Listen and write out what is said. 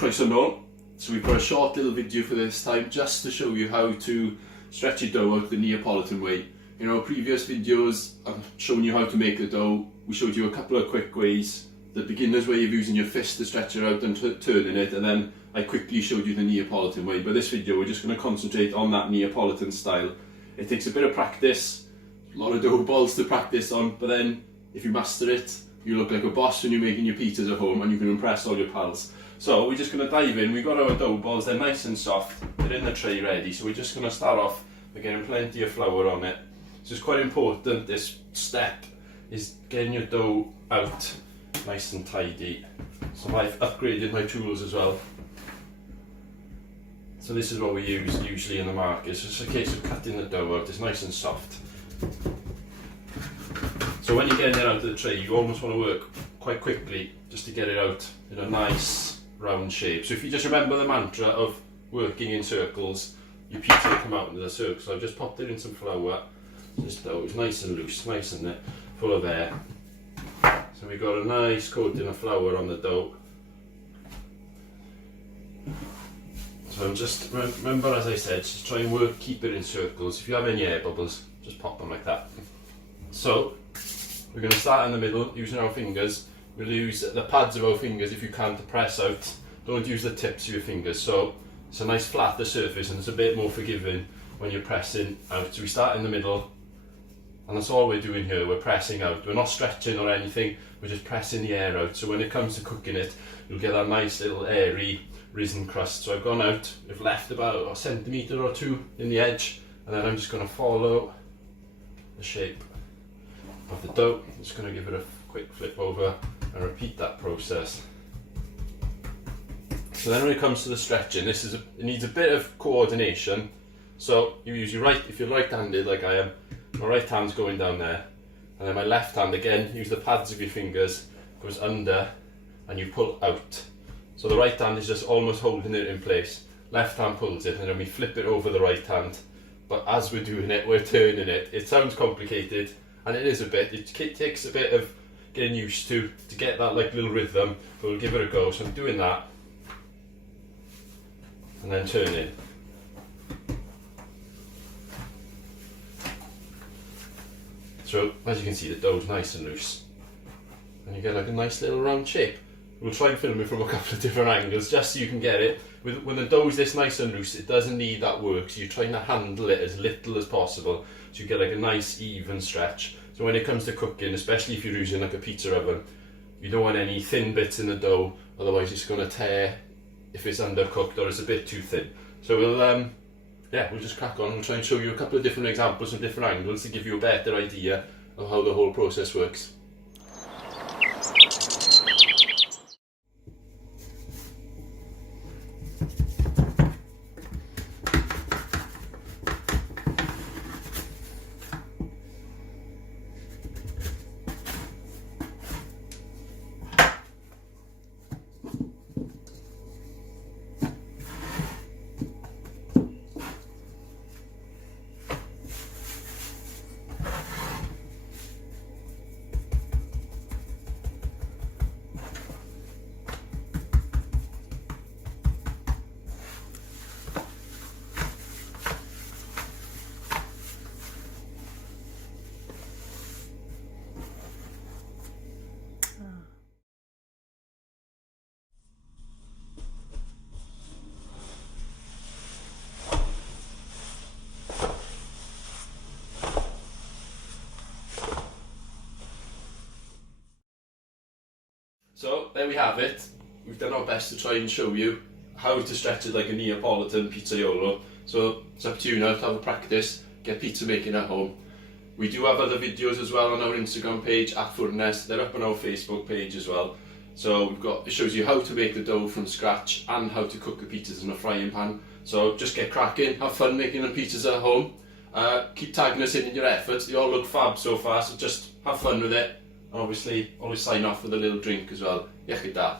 Croeso nôl. So we've got a short little video for this time just to show you how to stretch your dough out the Neapolitan way. In our previous videos I've shown you how to make the dough. We showed you a couple of quick ways. The beginner's way of using your fist to stretch it out and turning it, and then I quickly showed you the Neapolitan way. But this video we're just going to concentrate on that Neapolitan style. It takes a bit of practice, a lot of dough balls to practice on, but then if you master it, you look like a boss when you're making your pizzas at home and you can impress all your pals. So we're just going to dive in. We've got our dough balls, they're nice and soft, they're in the tray ready, so we're just going to start off by getting plenty of flour on it. So it's quite important, this step is getting your dough out nice and tidy. So I've upgraded my tools as well. So this is what we use usually in the market. So it's a case of cutting the dough out, it's nice and soft. So when you're getting it out of the tray, you almost want to work quite quickly just to get it out in a nice round shape. So if you just remember the mantra of working in circles, your pizza will come out into the circle. So I've just popped it in some flour. This dough is nice and loose, nice and full of air. So we've got a nice coating of flour on the dough. So just remember, as I said, just try and keep it in circles. If you have any air bubbles, just pop them like that. So we're going to start in the middle using our fingers. We'll use the pads of our fingers if you can to press out. Don't use the tips of your fingers. So it's a nice flatter surface and it's a bit more forgiving when you're pressing out. So we start in the middle, and that's all we're doing here. We're pressing out. We're not stretching or anything. We're just pressing the air out. So when it comes to cooking it, you'll get that nice little airy risen crust. So I've gone out, I've left about a centimetre or two in the edge, and then I'm just going to follow the shape of the dough. I'm just going to give it a quick flip over and repeat that process. So then when it comes to the stretching, it needs a bit of coordination. So you use your right, if you're right-handed like I am, my right hand's going down there, and then my left hand, again, use the pads of your fingers, goes under and you pull out. So the right hand is just almost holding it in place, left hand pulls it, and then we flip it over the right hand. But as we're doing it, we're turning it. It sounds complicated, and it is a bit. It takes a bit of getting used to get that like little rhythm, but we'll give it a go. So I'm doing that, and then turning. So as you can see, the dough's nice and loose, and you get like a nice little round shape. We'll try and film it from a couple of different angles just so you can get it. When the dough's this nice and loose, it doesn't need that work, so you're trying to handle it as little as possible so you get like a nice even stretch. So when it comes to cooking, especially if you're using like a pizza oven, you don't want any thin bits in the dough, otherwise it's going to tear if it's undercooked or it's a bit too thin. So we'll just crack on and try and show you a couple of different examples from different angles to give you a better idea of how the whole process works. So there we have it. We've done our best to try and show you how to stretch it like a Neapolitan pizzaiolo. So it's up to you now to have a practice, get pizza making at home. We do have other videos as well on our Instagram page at Furness. They're up on our Facebook page as well. So it shows you how to make the dough from scratch and how to cook the pizzas in a frying pan. So just get cracking, have fun making the pizzas at home. Keep tagging us in your efforts. They all look fab so far, so just have fun with it. And obviously, always sign off with a little drink as well. Iechyd da.